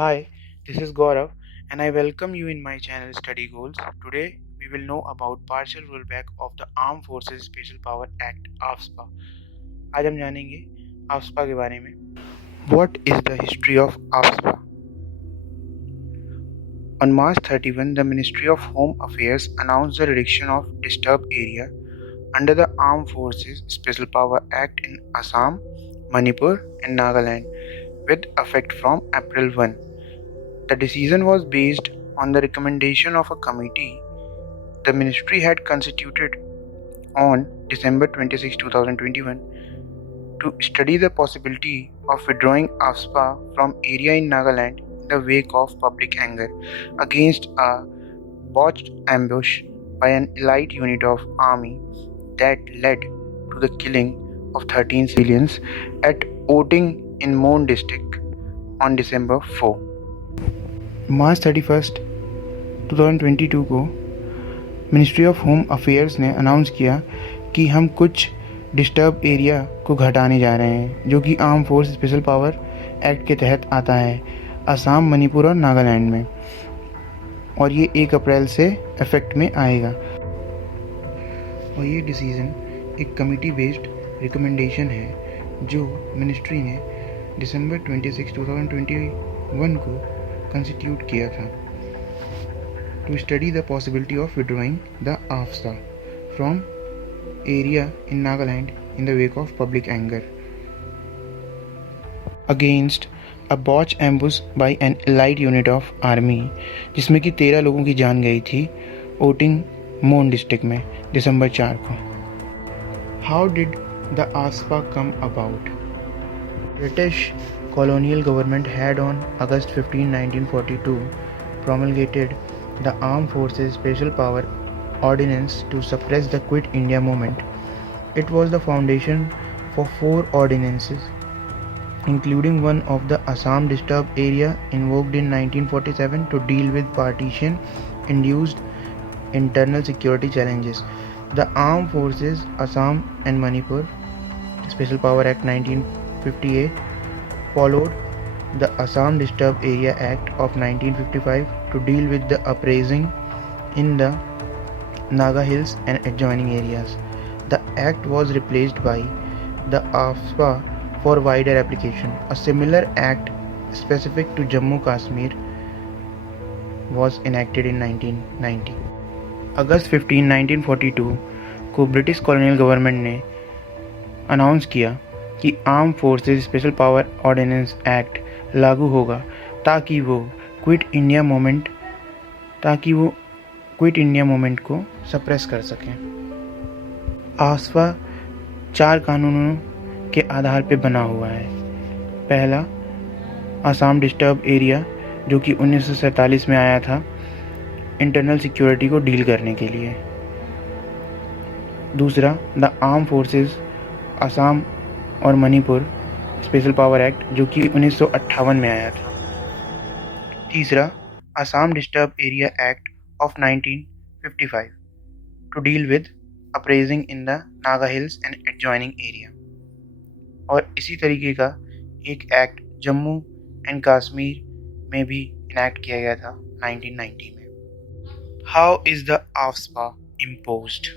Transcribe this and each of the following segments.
Hi, this is Gaurav and I welcome you in my channel Study Goals. Today we will know about partial rollback of the Armed Forces Special Power Act AFSPA. आज हम जानेंगे AFSPA के बारे में. What is the history of AFSPA? On March 31, the Ministry of Home Affairs announced the reduction of disturbed area under the Armed Forces Special Power Act in Assam, Manipur and Nagaland with effect from April 1. The decision was based on the recommendation of a committee the ministry had constituted on December 26, 2021 to study the possibility of withdrawing AFSPA from area in Nagaland in the wake of public anger against a botched ambush by an elite unit of army that led to the killing of 13 civilians at Oting in Mon district on December 4. मार्च 31, 2022 को ministry of home affairs ने announce किया कि हम कुछ disturb area को घटाने जा रहे हैं जो कि arm force special power act के तहत आता है असम, मणिपुर और नागालैंड में, और ये 1 अप्रैल से इफेक्ट में आएगा। और ये डिसीज़न एक कमिटी बेस्ड रिकमेंडेशन है जो मिनिस्ट्री ने दिसंबर 26, 2021 को कंस्टिट्यूट किया था to study the possibility of withdrawing the AFSPA from area in Nagaland in the wake of public anger against a botched ambush by an allied unit of army जिसमें कि 13 लोगों की जान गई थी ओटिंग मोन डिस्ट्रिक्ट में दिसंबर 4 को। How did the AFSPA come about? British colonial government had on August 15, 1942 promulgated the Armed Forces Special Power Ordinance to suppress the Quit India movement. It was the foundation for 4 ordinances, including one of the Assam disturbed area invoked in 1947 to deal with partition-induced internal security challenges. The Armed Forces Assam and Manipur Special Power Act 1958 followed the Assam Disturbed Area Act of 1955 to deal with the uprising in the Naga Hills and adjoining areas. The act was replaced by the AFSPA for wider application. A similar act specific to Jammu Kashmir was enacted in 1990. अगस्त 15, 1942 को British colonial government ने announce किया कि arm forces special power ordinance act लागू होगा ताकि वो quit India movement को suppress कर सकें। आफस्पा 4 कानूनों के आधार पर बना हुआ है। पहला, असम डिस्टर्ब एरिया जो कि 1947 में आया था इंटरनल सिक्योरिटी को डील करने के लिए। दूसरा, द आर्म फोर्सेस असम और मणिपुर स्पेशल पावर एक्ट जो कि 1958 में आया था। तीसरा, Assam disturb area act of 1955 to deal with uprising in the Naga hills and adjoining area. और इसी तरीके का एक एक्ट जम्मू एंड कश्मीर में भी इनैक्ट किया गया था 1990 में। How is the AFSPA imposed?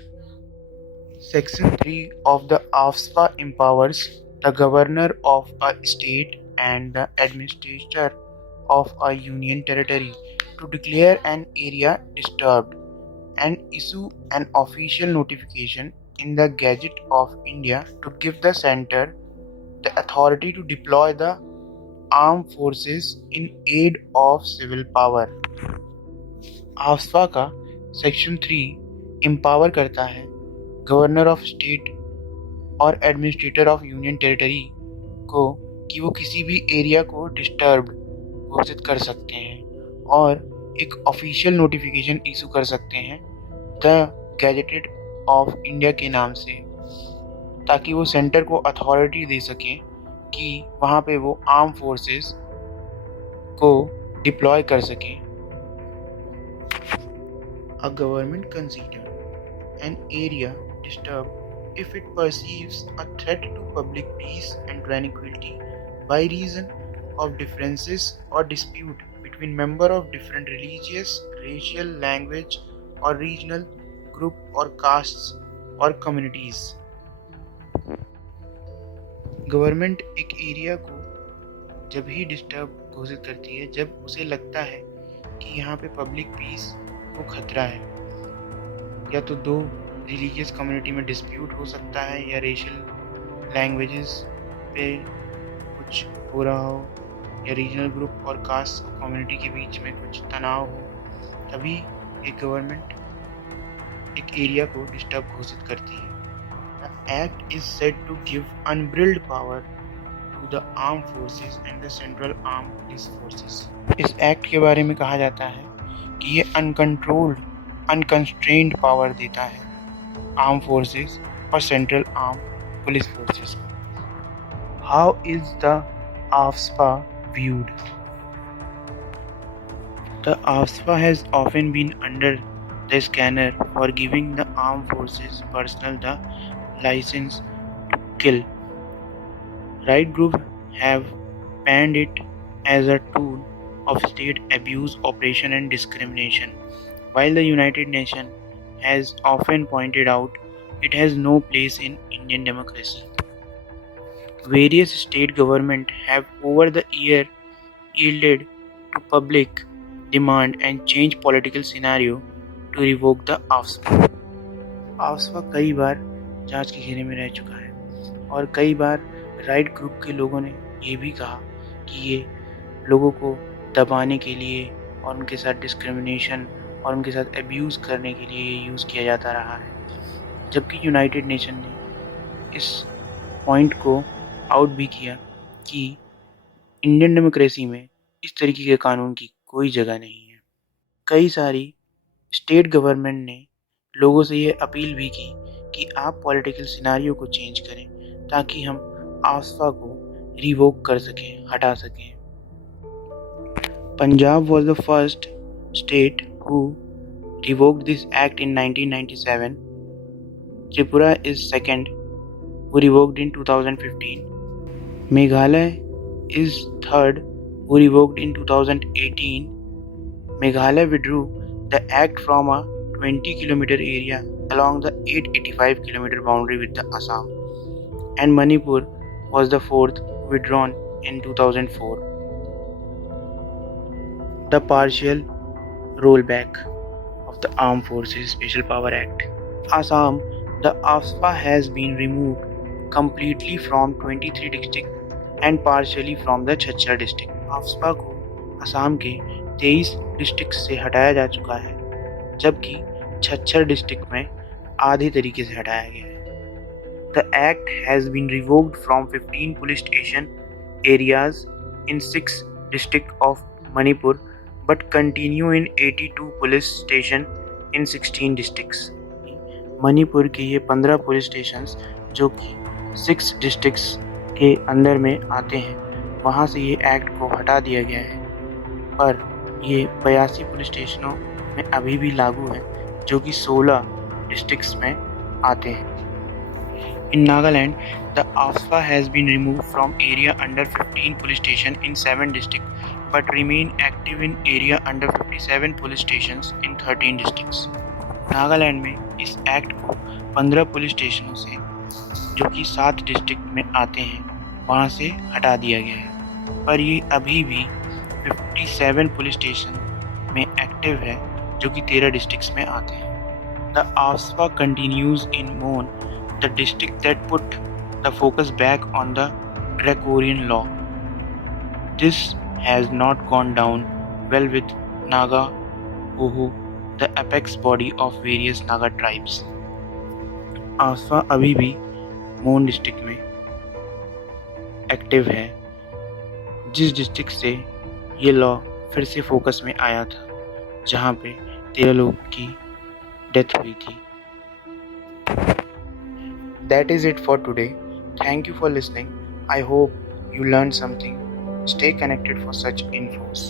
Section 3 of the AFSPA empowers the governor of a state and the administrator of a union territory to declare an area disturbed and issue an official notification in the Gazette of India to give the center the authority to deploy the armed forces in aid of civil power. AFSPA का section 3 empower करता है governor of state और administrator of union territory को कि वो किसी भी area को डिस्टर्ब्ड घोषित कर सकते हैं और एक ऑफिशियल नोटिफिकेशन इशू कर सकते हैं द गैजेटेड ऑफ इंडिया के नाम से, ताकि वो सेंटर को अथॉरिटी दे सकें कि वहाँ पे वो आर्म फोर्सेस को डिप्लॉय कर सकें। A government consider an area disturbed if it perceives a threat to public peace and tranquility by reason of differences or dispute between members of different religious, racial, language or regional group or castes or communities. Government एक area को जब ही disturb घोषित करती है जब उसे लगता है कि यहाँ पे पब्लिक पीस को खतरा है, या तो दो रिलीजियस कम्युनिटी में डिस्प्यूट हो सकता है या रेशियल लैंग्वेजेस पे कुछ हो रहा हो या रीजनल ग्रुप और कास्ट कम्युनिटी के बीच में कुछ तनाव हो, तभी एक गवर्नमेंट एक एरिया को डिस्टर्ब घोषित करती है। The act is said to give unbridled power to the armed forces and the central armed police forces. इस एक्ट के बारे में कहा जाता है कि ये अनकंट्रोल्ड, अनकंस्ट्रेन्ड पावर देता है आर्म फोर्सेस और सेंट्रल आर्म पुलिस फोर्सेस को। How is the AFSPA viewed? The AFSPA has often been under the scanner for giving the armed forces personnel the license to kill. Right groups have banned it as a tool of state abuse, oppression and discrimination, while the United Nations has often pointed out it has no place in Indian democracy. Various state governments have over the year yielded to public demand and changed political scenario to revoke the AFSPA. AFSPA कई बार जांच के घेरे में रह चुका है और कई बार राइट ग्रुप के लोगों ने ये भी कहा कि ये लोगों को दबाने के लिए और उनके साथ डिस्क्रिमिनेशन और उनके साथ अब्यूज़ करने के लिए ये यूज़ किया जाता रहा है, जबकि यूनाइटेड नेशन ने इस पॉइंट को आउट भी किया कि इंडियन डेमोक्रेसी में इस तरीके के कानून की कोई जगह नहीं है। कई सारी स्टेट गवर्नमेंट ने लोगों से ये अपील भी की कि आप पॉलिटिकल सिनारियो को चेंज करें ताकि हम AFSPA को रिवोक कर सकें, हटा सकें। Punjab was the first state who revoked this act in 1997. Tripura is second, who revoked in 2015. Meghalaya is third, who revoked in 2018. Meghalaya withdrew the act from a 20-kilometer area along the 885-kilometer boundary with the Assam, and Manipur was the fourth, withdrawn in 2004. The partial rollback of the Armed Forces Special Power Act. Assam, the AFSPA has been removed completely from 23 districts and partially from the Chhattisgarh district. AFSPA को असम के 23 district से हटाया जा चुका है, जबकि Chhattisgarh district में आधे तरीके से हटाया गया है। The act has been revoked from 15 police station areas in 6 districts of Manipur, but continue in 82 police station in 16 districts. Manipur के ये 15 पुलिस स्टेशंस जो कि 6 डिस्ट्रिक्ट्स के अंदर में आते हैं, वहाँ से ये एक्ट को हटा दिया गया है, पर ये 82 पुलिस स्टेशनों में अभी भी लागू है जो कि 16 डिस्ट्रिक्ट्स में आते हैं। In Nagaland, the AFSPA has been removed from area under 15 police station in 7 districts, but remain active in area under 57 police stations in 13 districts. Nagaland में इस एक्ट को 15 पुलिस स्टेशनों से जो कि 7 डिस्ट्रिक्ट में आते हैं वहाँ से हटा दिया गया है, पर ये अभी भी 57 पुलिस स्टेशन में एक्टिव है जो कि 13 डिस्ट्रिक्ट्स में आते हैं। The AFSPA continues in Mon, the district that put the focus back on the draconian law. This has not gone down well with Naga Ohu, the apex body of various Naga tribes. AFSPA अभी भी मोन district में active है, जिस district से ये law फिर से फोकस में आया था, जहाँ पे 13 लोगों की डेथ हुई थी। That is it for today. Thank you for listening. I hope you learned something. Stay connected for such infos.